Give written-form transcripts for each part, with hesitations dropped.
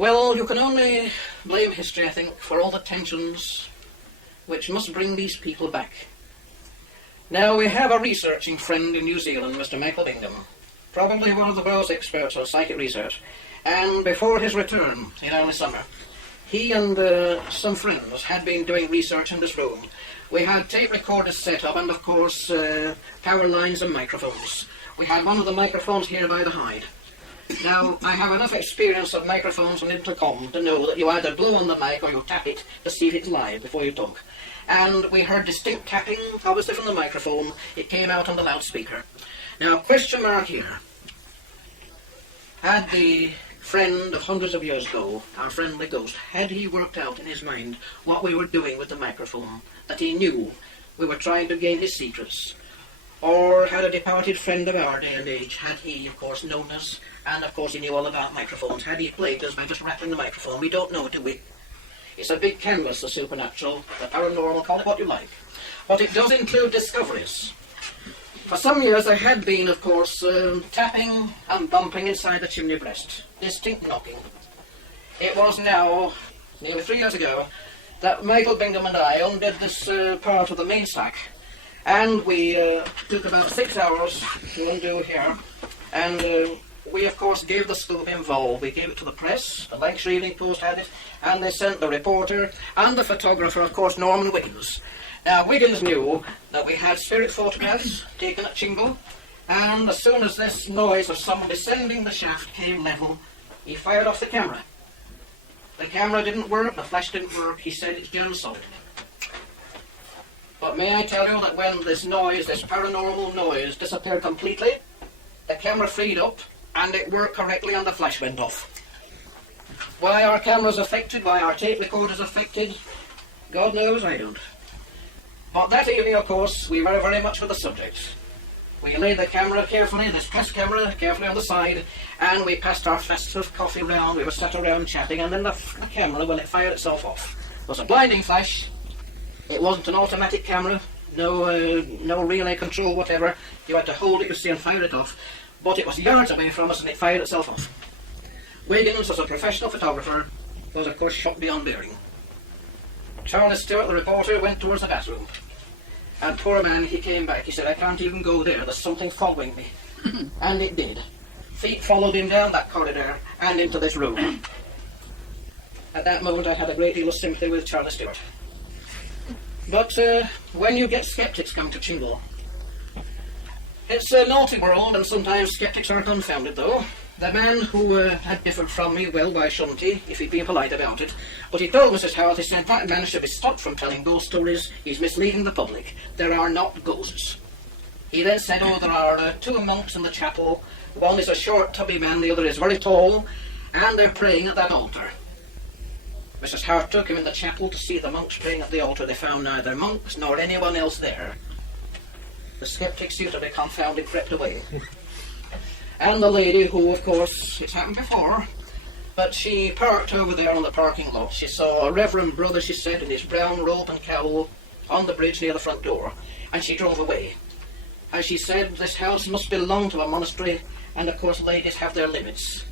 Well, you can only blame history, I think, for all the tensions which must bring these people back. Now, we have a researching friend in New Zealand, Mr. Michael Bingham, probably one of the world's experts on psychic research, and before his return in early summer, he and some friends had been doing research in this room. We had tape recorders set up and, of course, power lines and microphones. We had one of the microphones here by the hide. Now, I have enough experience of microphones and intercom to know that you either blow on the mic or you tap it to see if it's live before you talk. And we heard distinct tapping, obviously from the microphone. It came out on the loudspeaker. Now, question mark here. Had the friend of hundreds of years ago, our friendly ghost, had he worked out in his mind what we were doing with the microphone, that he knew we were trying to gain his secrets? Or had a departed friend of our day and age, had he, of course, known us, and of course he knew all about microphones, had he plagued us by just rattling the microphone? We don't know, do we? It's a big canvas, the supernatural, the paranormal, call it what you like. But it does include discoveries. For some years there had been, of course, tapping and bumping inside the chimney breast, distinct knocking. It was now, nearly 3 years ago, that Michael Bingham and I undid this part of the main stack, and we took about 6 hours to undo here, and we, of course, gave the scoop involved. We gave it to the press, the Lancashire Evening Post had it, and they sent the reporter and the photographer, of course, Norman Wiggins. Now, Wiggins knew that we had spirit photographs taken at Chingle, and as soon as this noise of someone descending the shaft came level, he fired off the camera. The camera didn't work, the flash didn't work, he said it's general solid. But may I tell you that when this noise, this paranormal noise, disappeared completely, the camera freed up, and it worked correctly and the flash went off. Why our cameras affected, why our tape recorders affected, God knows, I don't. But that evening, of course, we were very much with the subject. We laid the camera carefully, this press camera, carefully on the side, and we passed our flasks of coffee round. We were sat around chatting, and then the camera, well, it fired itself off. It was a blinding flash. It wasn't an automatic camera, no relay control, whatever. You had to hold it, you see, and fire it off. But it was yards away from us, and it fired itself off. Wiggins, as a professional photographer, was, of course, shocked beyond bearing. Charlie Stewart, the reporter, went towards the bathroom. And poor man, he came back. He said, I can't even go there. There's something following me. And it did. Feet followed him down that corridor and into this room. At that moment, I had a great deal of sympathy with Charlie Stewart. But when you get skeptics come to Chingle, it's a naughty world, and sometimes skeptics are confounded, though. The man who had differed from me, well, why shouldn't he, if he'd been polite about it? But he told Mrs. Howard, he said, that man should be stopped from telling ghost stories. He's misleading the public. There are not ghosts. He then said, oh, there are 2 monks in the chapel. One is a short, tubby man, the other is very tall, and they're praying at that altar. Mrs. Hart took him in the chapel to see the monks praying at the altar. They found neither monks nor anyone else there. The skeptics, due to be confounded, crept away. And the lady who, of course, it's happened before, but she parked over there on the parking lot. She saw a reverend brother, she said, in his brown robe and cowl on the bridge near the front door, and she drove away. And she said this house must belong to a monastery, and of course ladies have their limits.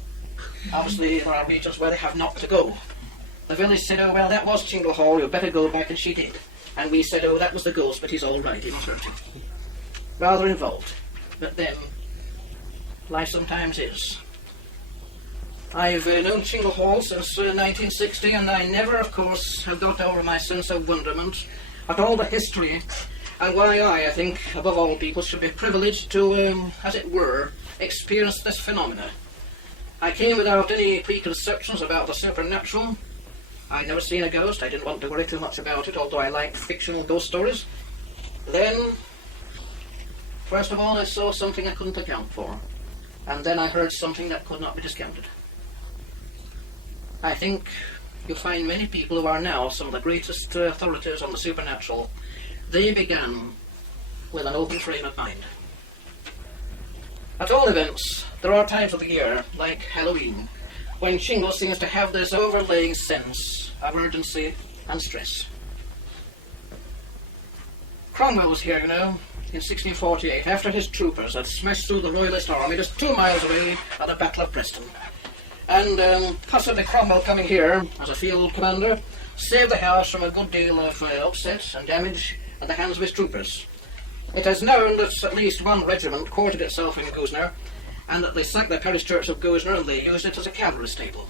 Obviously there are regions where they have not to go. The village said, oh well, that was Chingle Hall, you better go back, and she did. And we said, oh, that was the ghost, but he's all right, he was hurting. Rather involved. But then, life sometimes is. I've known Chingle Hall since 1960, and I never, of course, have got over my sense of wonderment at all the history, and why I think, above all people, should be privileged to, as it were, experience this phenomena. I came without any preconceptions about the supernatural. I'd never seen a ghost. I didn't want to worry too much about it, although I liked fictional ghost stories. Then, first of all, I saw something I couldn't account for. And then I heard something that could not be discounted. I think you'll find many people who are now some of the greatest authorities on the supernatural. They began with an open frame of mind. At all events, there are times of the year, like Halloween, when Chingle seems to have this overlaying sense of urgency and stress. Cromwell was here, you know, in 1648, after his troopers had smashed through the Royalist army just 2 miles away at the Battle of Preston. And possibly Cromwell coming here as a field commander saved the house from a good deal of upset and damage at the hands of his troopers. It is known that at least one regiment quartered itself in Goosner, and that they sacked the parish church of Goosner and they used it as a cavalry stable.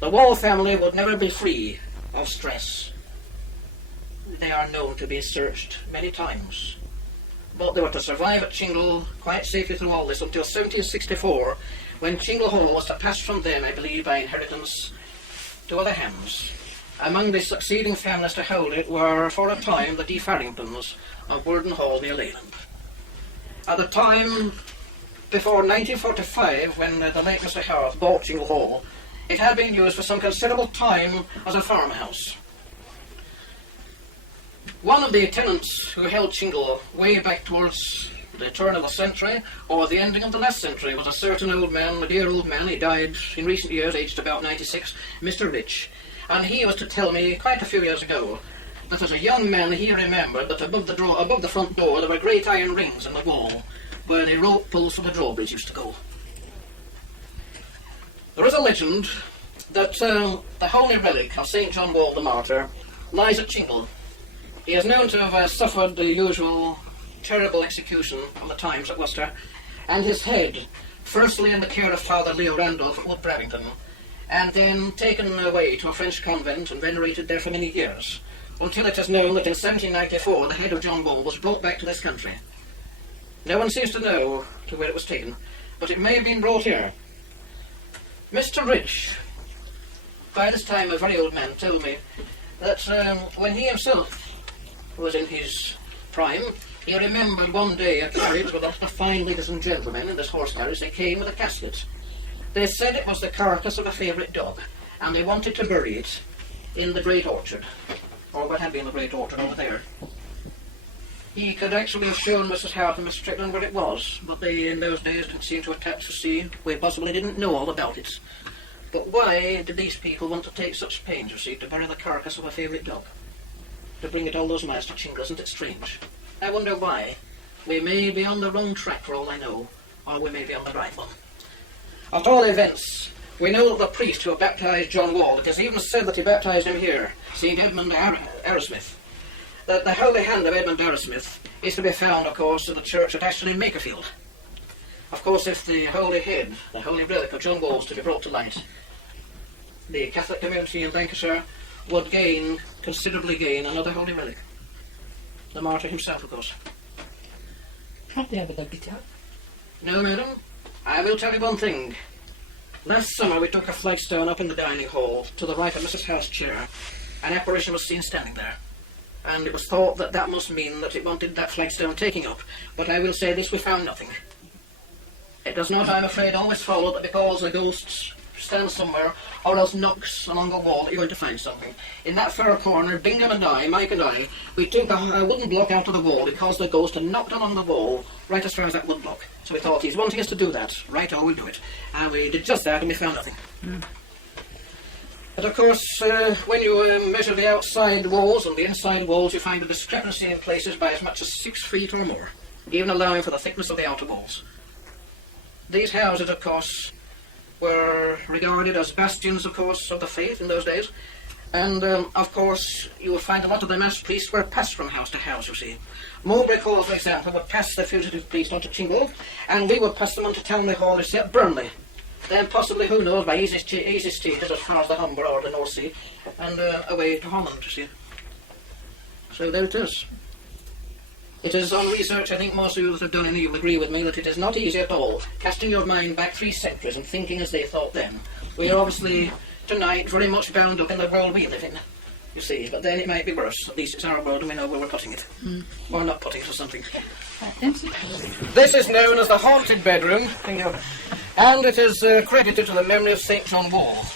The Wall family would never be free of stress. They are known to be searched many times, but they were to survive at Chingle quite safely through all this until 1764, when Chingle Hall was to pass from them, I believe, by inheritance to other hands. Among the succeeding families to hold it were, for a time, the De Farringtons of Worden Hall near Leyland. At the time, before 1945, when the late Mr. Howarth bought Chingle Hall, it had been used for some considerable time as a farmhouse. One of the tenants who held Chingle way back towards the turn of the century, or the ending of the last century, was a certain old man, a dear old man. He died in recent years, aged about 96, Mr. Rich. And he was to tell me quite a few years ago that as a young man he remembered that above the front door there were great iron rings in the wall where the rope pulls from the drawbridge used to go. There is a legend that the holy relic of St. John Wall the Martyr lies at Chingle. He is known to have suffered the usual terrible execution on the Times at Worcester, and his head, firstly in the care of Father Leo Randolph at Wood Bravington, and then taken away to a French convent and venerated there for many years, until it is known that in 1794 the head of John Wall was brought back to this country. No one seems to know to where it was taken, but it may have been brought here. Mr. Rich, by this time a very old man, told me that when he himself was in his prime, he remembered one day a carriage with a lot of fine ladies and gentlemen in this horse carriage. They came with a casket. They said it was the carcass of a favourite dog, and they wanted to bury it in the Great Orchard, or what had been the Great Orchard over there. He could actually have shown Mrs. Howarth and Mr. Strickland where it was, but they in those days didn't seem to attach to see. We possibly didn't know all about it. But why did these people want to take such pains, you see, to bury the carcass of a favourite dog? To bring it all those miles to Chingle, isn't it strange? I wonder why. We may be on the wrong track for all I know, or we may be on the right one. At all events, we know that the priest who baptised John Wall, it is even said that he baptised him here, St. Edmund Arrowsmith, that the holy hand of Edmund Arrowsmith is to be found, of course, in the church at Ashton in Makerfield. Of course, if the holy head, the holy relic of John Wall is to be brought to light, the Catholic community in Lancashire would considerably gain another holy relic. The martyr himself, of course. Have they ever dug it out? No, madam. I will tell you one thing. Last summer we took a flagstone up in the dining hall to the right of Mrs. Howe's chair. An apparition was seen standing there, and it was thought that that must mean that it wanted that flagstone taking up. But I will say this, we found nothing. It does not, I'm afraid, always follow that because a ghost stands somewhere or else knocks along a wall that you're going to find something. In that far corner, Bingham and I, Mike and I, we took a wooden block out of the wall because the ghost had knocked along the wall right as far as that wood block. So we thought, he's wanting us to do that. Right, oh, we'll do it. And we did just that and we found nothing. But of course, when you measure the outside walls and the inside walls, you find a discrepancy in places by as much as 6 feet or more, even allowing for the thickness of the outer walls. These houses, of course, were regarded as bastions, of course, of the faith in those days. And, of course, you would find a lot of the mass priests were passed from house to house, you see. Mowbray Hall, for example, would pass the fugitive priest onto Chingle, and we would pass them onto Townley Hall, you see, at Burnley. Then possibly, who knows, by easy stages as far as the Humber or the North Sea, and away to Holland, you see. So there it is. It is on research, I think most of you that have done any will agree with me, that it is not easy at all, casting your mind back 3 centuries and thinking as they thought then. We are obviously, tonight, very much bound up in the world we live in, you see, but then it might be worse. At least it's our world and we know where we're putting it. Or not putting it or something. This is known as the haunted bedroom, and it is credited to the memory of St. John Wall.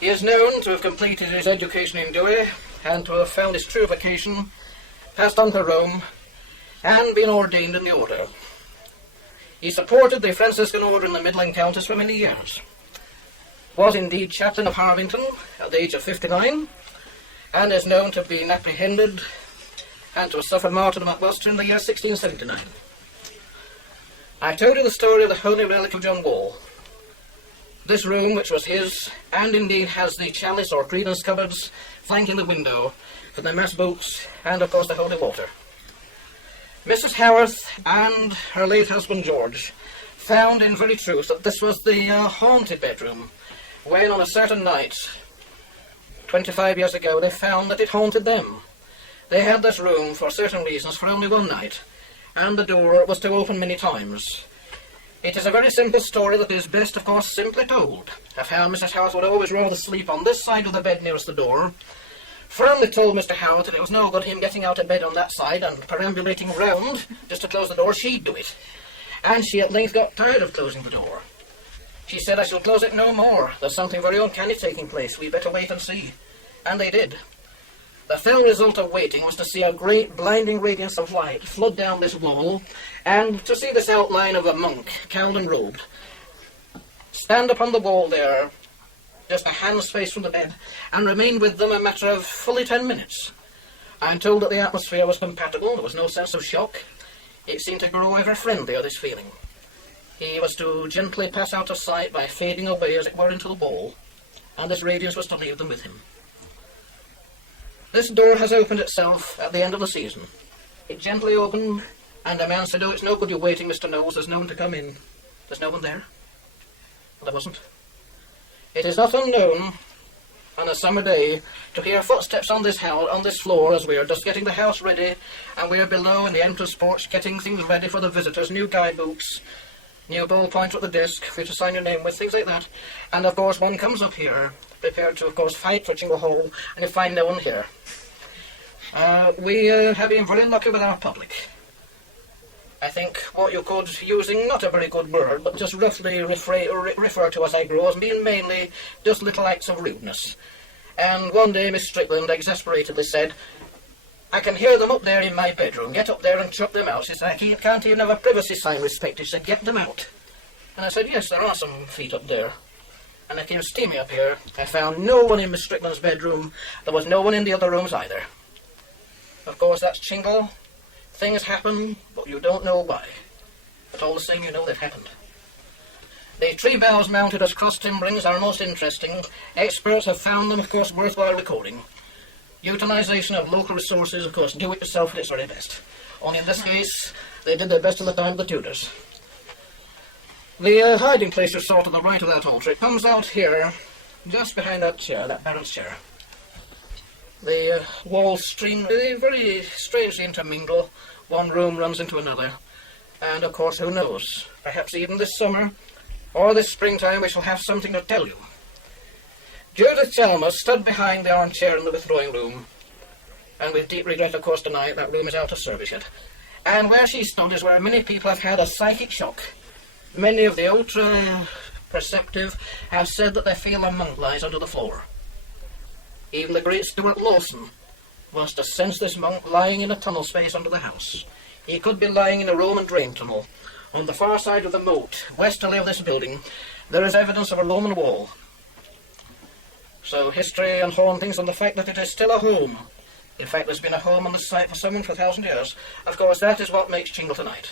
He is known to have completed his education in Dewey, and to have found his true vocation, passed on to Rome, and been ordained in the order. He supported the Franciscan order in the Midland counties for many years. Was indeed chaplain of Harvington at the age of 59, and is known to have been apprehended and to have suffered martyrdom at Worcester in the year 1679. I told you the story of the holy relic of John Wall. This room, which was his, and indeed has the chalice or credence cupboards flanking the window for the mass books and, of course, the holy water. Mrs. Howarth and her late husband George found in very truth that this was the haunted bedroom, when on a certain night, 25 years ago, they found that it haunted them. They had this room, for certain reasons, for only one night, and the door was to open many times. It is a very simple story that is best, of course, simply told, of how Mrs. Howarth would always rather sleep on this side of the bed nearest the door, firmly told Mr. Howarth that it was no good him getting out of bed on that side and perambulating round just to close the door, she'd do it. And she at length got tired of closing the door. She said, "I shall close it no more. There's something very uncanny taking place. We better wait and see." And they did. The fell result of waiting was to see a great blinding radiance of light flood down this wall, and to see this outline of a monk, cowled and robed, stand upon the wall there, just a hand's space from the bed, and remain with them a matter of fully 10 minutes. I'm told that the atmosphere was compatible. There was no sense of shock. It seemed to grow ever friendlier, this feeling. He was to gently pass out of sight by fading away, as it were, into the wall, and this radiance was to leave them with him. This door has opened itself at the end of the season. It gently opened, and a man said, "Oh, it's no good you waiting, Mr. Knowles. There's no one to come in." There's no one there. Well, there wasn't. It is not unknown on a summer day to hear footsteps on this floor as we are just getting the house ready, and we are below in the entrance porch getting things ready for the visitors, new guidebooks, new ballpoint at the desk for you to sign your name with, things like that. And of course one comes up here, prepared to, of course, fight for Chingle Hall, and you find no one here. We have been very lucky with our public. I think what you could, using not a very good word, but just roughly refer to as I grow, as being mainly just little acts of rudeness. And one day Miss Strickland exasperatedly said, "I can hear them up there in my bedroom. Get up there and chuck them out." She said, "I can't even have a privacy sign respected." She said, "Get them out." And I said, "Yes, there are some feet up there." And I came steaming up here. I found no one in Miss Strickland's bedroom. There was no one in the other rooms either. Of course, that's Chingle. Things happen, but you don't know why. But all the same, you know they've happened. The tree bells mounted as cross timberings are most interesting. Experts have found them, of course, worthwhile recording. Utilisation of local resources, of course, do it yourself at its very best. Only in this case, they did their best in the time of the Tudors. The hiding place you saw to the right of that altar, it comes out here, just behind that chair, that Baron's chair. The walls stream, they very strangely intermingle. One room runs into another. And of course, who knows? Perhaps even this summer, or this springtime, we shall have something to tell you. Judith Chalmers stood behind the armchair in the withdrawing room. And with deep regret, of course, tonight, that room is out of service yet. And where she stood is where many people have had a psychic shock. Many of the ultra-perceptive have said that they feel a monk lies under the floor. Even the great Stuart Lawson was to sense this monk lying in a tunnel space under the house. He could be lying in a Roman drain tunnel. On the far side of the moat, westerly of this building, there is evidence of a Roman wall. So history and hauntings and the fact that it is still a home. In fact, there's been a home on this site for someone for 1,000 years. Of course, that is what makes Chingle tonight.